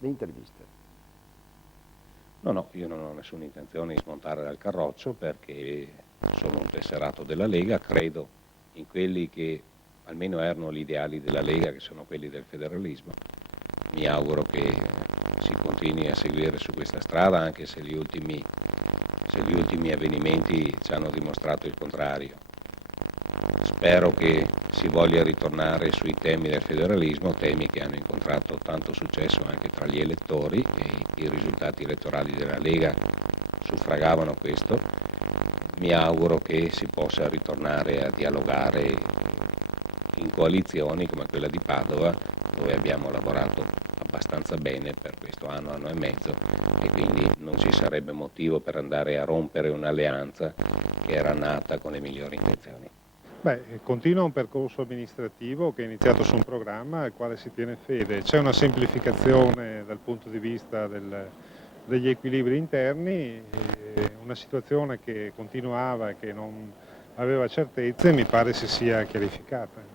le interviste. No, io non ho nessuna intenzione di smontare dal carroccio perché sono un tesserato della Lega, credo in quelli che almeno erano gli ideali della Lega, che sono quelli del federalismo. Mi auguro che si continui a seguire su questa strada, anche se gli ultimi avvenimenti ci hanno dimostrato il contrario. Spero che si voglia ritornare sui temi del federalismo, temi che hanno incontrato tanto successo anche tra gli elettori, e i risultati elettorali della Lega suffragavano questo. Mi auguro che si possa ritornare a dialogare in coalizioni come quella di Padova, dove abbiamo lavorato abbastanza bene per questo anno e mezzo, e quindi non ci sarebbe motivo per andare a rompere un'alleanza che era nata con le migliori intenzioni. Continua un percorso amministrativo che è iniziato su un programma al quale si tiene fede. C'è una semplificazione dal punto di vista degli equilibri interni, una situazione che continuava e che non aveva certezze, mi pare si sia chiarificata.